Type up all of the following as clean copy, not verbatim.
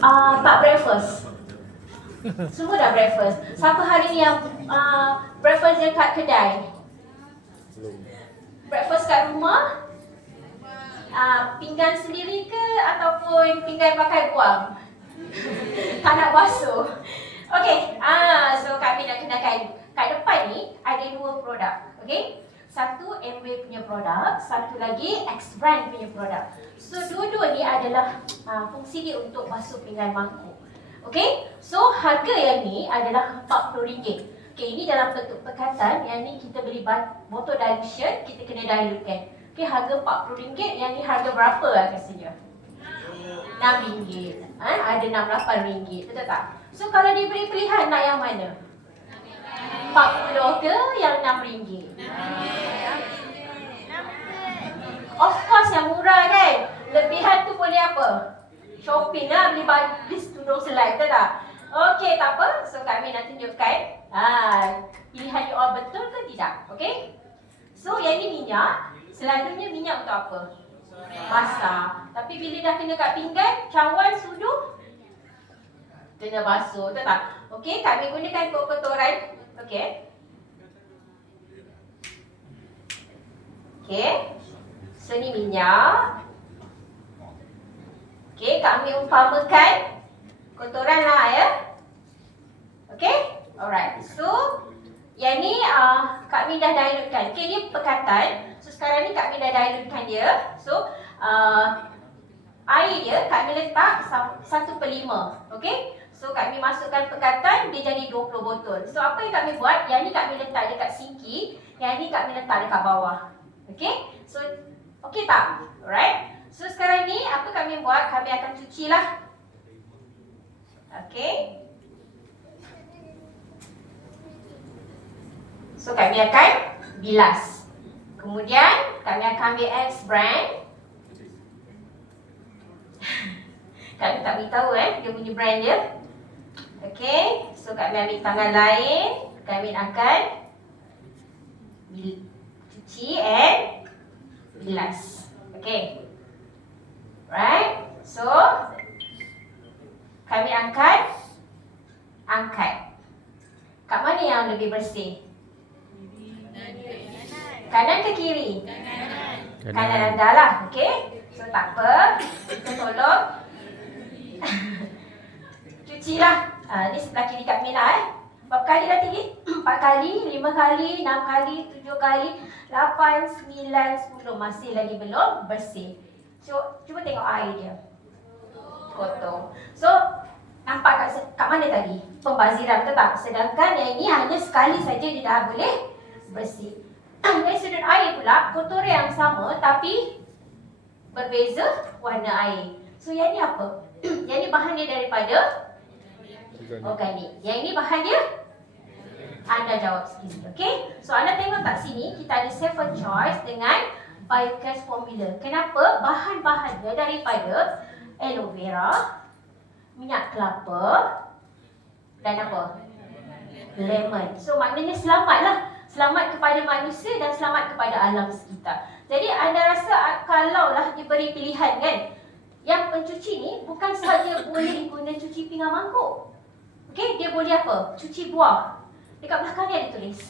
tak breakfast? Semua dah breakfast. Siapa hari ni yang breakfast dekat kedai? Breakfast kat rumah? Pinggan sendiri ke ataupun pinggan pakai buang? Tak nak basuh. Okey, so kami nak kenalkan. Kat depan ni ada dua produk. Okey, satu Amway punya produk, satu lagi X-Brand punya produk. So dua-dua ni adalah fungsi dia untuk basuh pinggan mangkuk. Okey, so harga yang ni adalah RM40. Okey, ini dalam bentuk pekatan. Yang ni kita beli botol dilution, kita kena dilutekan. Okey, harga RM40. Yang ni harga berapa rasanya? RM6. Ada RM68, betul tak? So kalau diberi pilihan nak yang mana? 40 ke yang RM6? Of course yang murah kan? Lebihan tu boleh apa? Shopping lah, beli tudung selai, betul tak? Okey, tak apa. So kami nak tunjukkan pilihan you all betul ke tidak. Okey? So yang ni minyak. Selalunya minyak untuk apa? Masak. Tapi bila dah kena kat pinggan, cawan, sudu, kena basuh, betul tak? Okey, kami gunakan kotoran. Okey. Okey. So ni minyak. Okey, kami umpamakan kotoran lah ya. Okey? Alright. So yang ni kami dah dilutekan. Okey, ni pekatan. So sekarang ni kami dah dilutekan dia. So air dia kami letak 1/5. Okey? So kami masukkan pekatan, dia jadi 20 botol. So apa yang kami buat? Yang ni kami letak dekat sinki, yang ni kami letak dekat bawah. Okey? So okey tak? Alright? So sekarang ni apa kami buat? Kami akan cuci lah. Okey? So kami akan bilas. Kemudian kami akan ambil X-Brand. Kami tak beritahu dia punya brand dia. Okey, so kami ambil tangan lain, kami akan cuci and bilas. Okey. Right? So kami akan angkat. Kat mana yang lebih bersih? Kanan ke kiri? Kanan anda lah. Okey. So tak apa, kita tolong cucilah. Ni sebelah kiri Kak Mina Berapa kali dah tinggi? 4 kali, 5 kali, 6 kali, 7 kali, 8, 9, 10. Masih lagi belum bersih. So cuba tengok air dia kotor. So nampak kat mana tadi? Pembaziran, betul tak? Sedangkan yang ini hanya sekali saja dia dah boleh bersih. Dari sudut air pula, kotoran yang sama tapi berbeza warna air. So yang ni apa? Yang ni bahan dia daripada organik. Yang ini bahan dia? Anda jawab sendiri. Okey? So anda tengok tak sini, kita ada 7 choice dengan biogas formula. Kenapa? Bahan-bahan dia daripada aloe vera, minyak kelapa dan apa? Lemon. So maknanya selamatlah. Selamat kepada manusia dan selamat kepada alam sekitar. Jadi anda rasa kalaulah diberi pilihan kan, yang pencuci ni bukan sahaja boleh guna cuci pinggan mangkuk. Okey, dia boleh apa? Cuci buah. Dekat belakang ni ada tulis.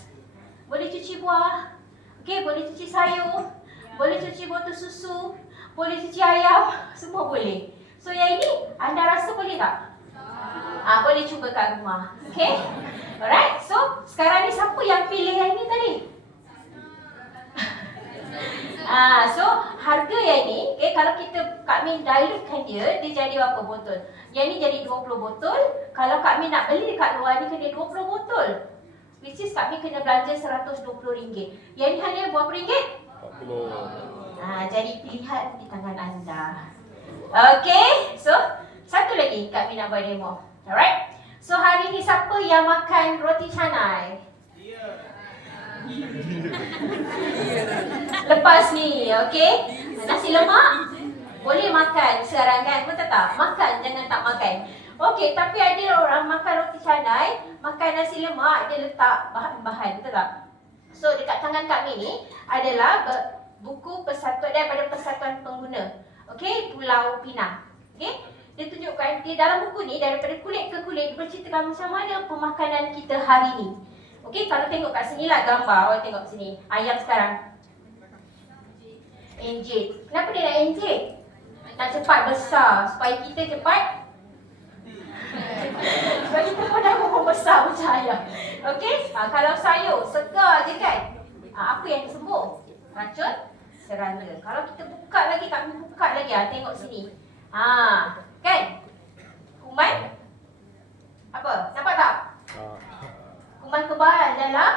Boleh cuci buah. Okey, boleh cuci sayur. Boleh cuci botol susu. Boleh cuci ayam. Semua boleh. So yang ini anda rasa boleh tak? Boleh cuba kat rumah. Okey? Alright. So sekarang ni siapa yang pilih yang ni tadi? So harga yang ni, okay, kalau kita Kak Min dilutekan dia jadi berapa botol? Yang ni jadi 20 botol. Kalau Kak Min nak beli dekat luar ni kena 20 botol. Which is Kak Min kena belanja RM120. Yang ni hanya berapa ringgit? 40. Jadi pilihan di tangan anda. Okay, so satu lagi Kak Min nak buat demo. Alright. So hari ni siapa yang makan roti canai? Lepas ni, okey? Nasi lemak boleh makan sekarang kan? Betul tak? Makan, jangan tak makan. Okey, tapi ada orang makan roti canai, makan nasi lemak, dia letak bahan-bahan, betul tak? So dekat tangan kami ni adalah buku persatuan daripada Persatuan Pengguna. Okey, Pulau Pinang. Okey? dia tunjukkan dia dalam buku ni daripada kulit ke kulit berceritakan macam mana pemakanan kita hari ni. Okey, kalau tengok kat sini lah gambar, awak tengok sini. Ayam sekarang enjit. Kenapa dia nak enjit? Nak cepat besar supaya kita cepat supaya kita pun dah membesar macam ayam. Okey, kalau sayur segar je kan, apa yang disembuh? Racun serangga. Kalau kita buka lagi, kami buka lagi, tengok sini. Kan? Kuman apa? Nampak tak? Kuman kebal dalam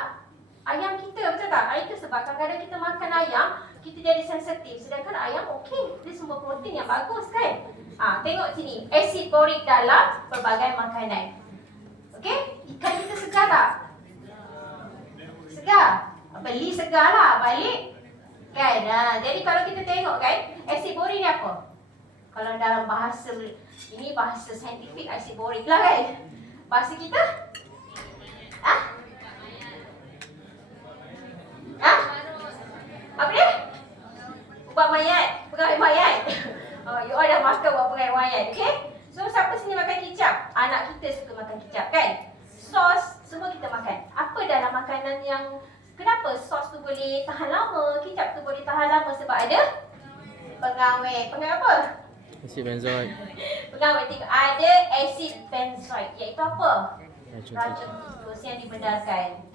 ayam kita, betul tak? Itu sebab kadang-kadang kita makan ayam, kita jadi sensitif. Sedangkan ayam okey, dia semua protein yang bagus kan? Tengok sini, asid borik dalam pelbagai makanan. Okey, ikan kita segar tak? Segar. Beli segar lah, balik kan? Jadi kalau kita tengok kan, asid borik ni apa? Kalau dalam bahasa, ini bahasa saintifik, asid borik lah kan? Bahasa kita? Apa dia? Ubat mayat, pengawet mayat. You all dah makan buat pengawet mayat, okay? So siapa sini makan kicap? Anak kita suka makan kicap kan? Sos, semua kita makan. Apa dalam makanan yang, kenapa sos tu boleh tahan lama, kicap tu boleh tahan lama? Sebab ada pengawet. Pengawet apa? Asid benzoat. Pengawet tiga. Ada asid benzoat, iaitu apa? Racun tikus yang dibenarkan.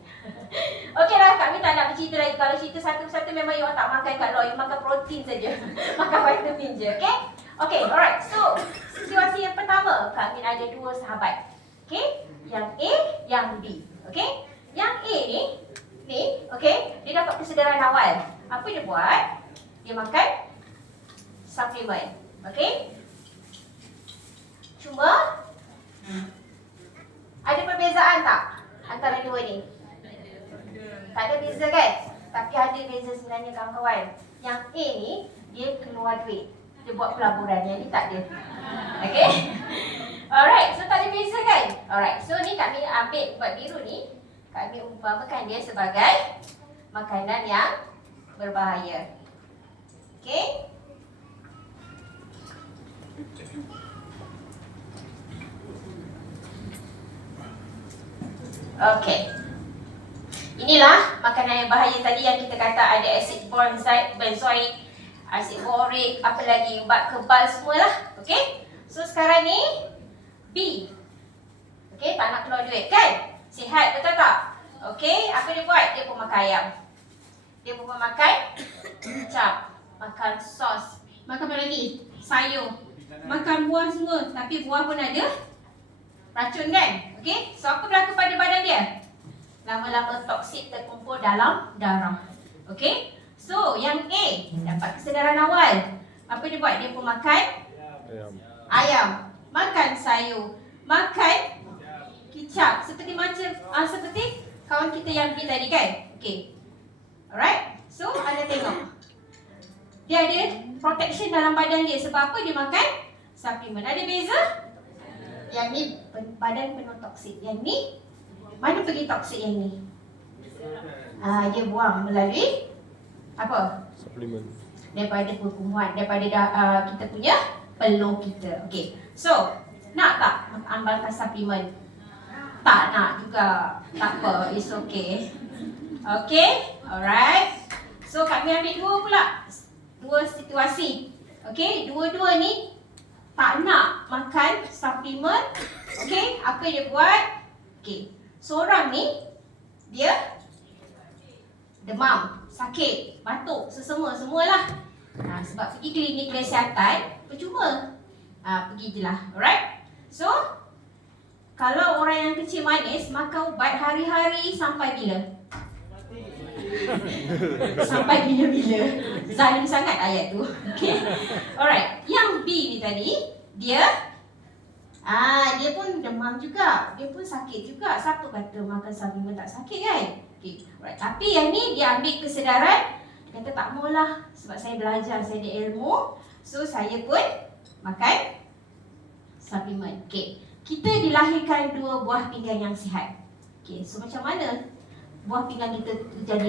Okeylah, kami tak nak bercerita lagi. Kalau cerita satu-satu memang you tak makan kat luar. You makan protein saja. Makan vitamin je, okey? Okey, alright. So, situasi yang pertama, kami ada dua sahabat. Okey? Yang A, yang B. Okey? Yang A ni, okey? Dia dapat kesedaran awal. Apa dia buat? Dia makan suplemen. Okey? Cuma ada perbezaan tak antara dua ni? Tak ada beza kan? Tapi ada beza sebenarnya kawan-kawan. Yang A ni, dia keluar duit. Dia buat pelaburan. Yang ni tak ada. Okay? Alright, so tak ada beza kan? Alright, so ni kami ambil ubat biru ni. Kami umpamakan dia sebagai makanan yang berbahaya. Okay? Okay. Inilah makanan yang bahaya tadi yang kita kata ada asid benzoat, asid borik, apa lagi, ubat kebal semualah. Okey? So sekarang ni B. Okey, tak nak keluar duit kan? Sihat, betul tak? Okey, apa dia buat? Dia pun makan ayam. Dia pun makan kicap, makan sos, makan apa lagi? Sayur. Makan buah semua, tapi buah pun ada racun kan? Okey? So apa berlaku pada badan dia? Lama-lama toksik terkumpul dalam darah. Okey? So, yang A dapat kesedaran awal. Apa dia buat? Dia pun makan ayam, makan sayur, makan kicap. Seperti seperti kawan kita yang B tadi kan? Okey. Alright? So, anda tengok. Dia ada protection dalam badan dia. Sebab apa dia makan suplemen? Ada beza? Yang ni badan penuh toksik. Yang ni mana pergi toksik yang ni? Dia buang melalui apa? Suplemen. Daripada perkumpulan, daripada kita punya peluh kita. Okey. So, nak tak ambalkan suplemen? Tak nak juga. Tak apa, it's okay. Okey? Alright. So, kami ambil dua pula. Dua situasi. Okey? Dua-dua ni tak nak makan suplemen. Okey? Apa dia buat? Okey. Seorang ni, dia demam, sakit, batuk, semualah. Sebab pergi klinik kesihatan, percuma. Pergi je lah, alright? So, kalau orang yang kecil manis, makan ubat hari-hari sampai bila? Sampai bila-bila. Zalim sangat ayat tu. Okay? Alright, yang B ni tadi, dia pun demam juga. Dia pun sakit juga. Siapa kata makan suplemen tak sakit kan? Okay. Alright. Tapi yang ni dia ambil kesedaran. Dia kata tak maulah. Sebab saya belajar, saya ada ilmu. So saya pun makan suplemen. Okay. Kita dilahirkan dua buah pinggang yang sihat. Okay. So macam mana buah pinggang kita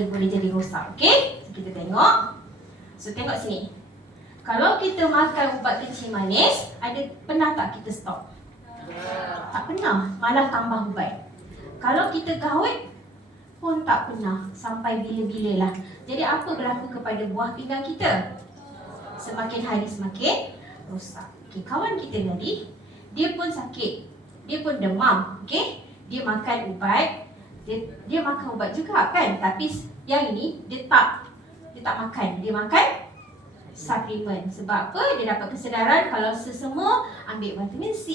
boleh jadi rosak? Okay. So kita tengok. So tengok sini. Kalau kita makan ubat kencing manis, pernah tak kita stop? Tak pernah, malah tambah ubat. Kalau kita gaut pun tak pernah, sampai bila-bila lah. Jadi apa berlaku kepada buah pinggang kita? Semakin hari semakin rosak. Okay, kawan kita tadi, dia pun sakit, dia pun demam, okay? Dia makan ubat, dia makan ubat juga kan? Tapi yang ini dia tak makan, dia makan suplemen. Sebab apa? Dia dapat kesedaran kalau sesama ambil vitamin C,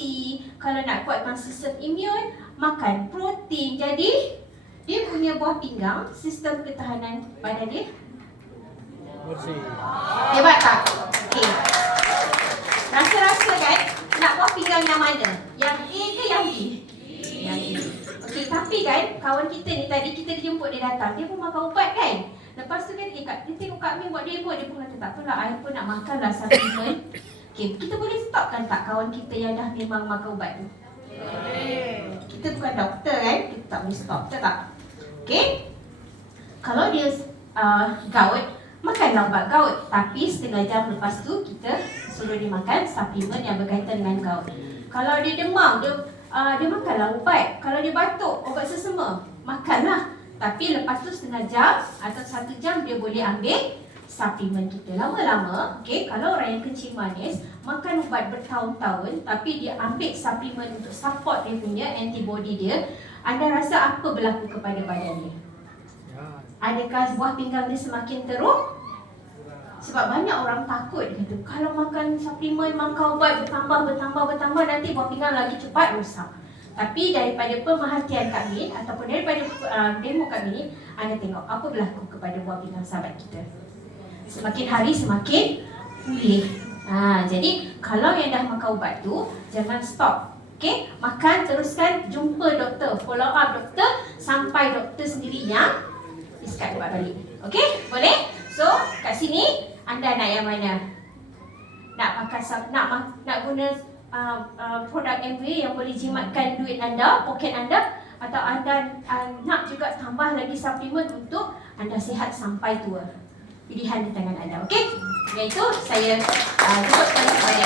kalau nak kuatkan sistem imun, makan protein. Jadi dia punya buah pinggang, sistem ketahanan badan dia bersih. hebat tak? Okay. Rasa-rasa kan nak buah pinggang yang mana? Yang A ke yang B? Yang A. Okay, tapi kan kawan kita ni tadi kita jemput dia datang, dia pun makan ubat kan? Lepas tu kan dia tengok Kak Min buat dia pun kata tak apalah, I pun nak makan lah suplemen. Okay, kita boleh stopkan tak kawan kita yang dah memang makan ubat tu? Kita bukan doktor kan, kita tak boleh stop, betul tak? Okay, kalau dia gout, makanlah ubat gout. Tapi setengah jam lepas tu kita suruh dia makan suplemen yang berkaitan dengan gout. Kalau dia demam, dia makanlah ubat. Kalau dia batuk, obat sesama, makanlah. Tapi lepas tu setengah jam atau 1 jam dia boleh ambil suplemen kita. Lama-lama, okay, kalau orang yang kencing manis makan ubat bertahun-tahun tapi dia ambil suplemen untuk support dia punya antibody dia, anda rasa apa berlaku kepada badan dia? Adakah buah pinggang dia semakin teruk? Sebab banyak orang takut, dia kata kalau makan suplemen, makan ubat bertambah nanti buah pinggang lagi cepat rosak. Tapi daripada pemerhatian Kak Min ataupun daripada demo Kak Min ni, anda tengok apa berlaku kepada buah pinggang sahabat kita. Semakin hari semakin pulih. Jadi kalau yang dah makan ubat tu, jangan stop. Okay, makan teruskan, jumpa doktor, follow up doktor sampai doktor sendiri yang iskat ubat balik. Okay, boleh? So kat sini anda nak yang mana? Nak pakai nak guna produk MV yang boleh jimatkan duit anda, poket anda, atau anda nak juga tambah lagi suplemen untuk anda sihat sampai tua? Pilihan di tangan anda. Okey? Iaitu saya tutupkan supaya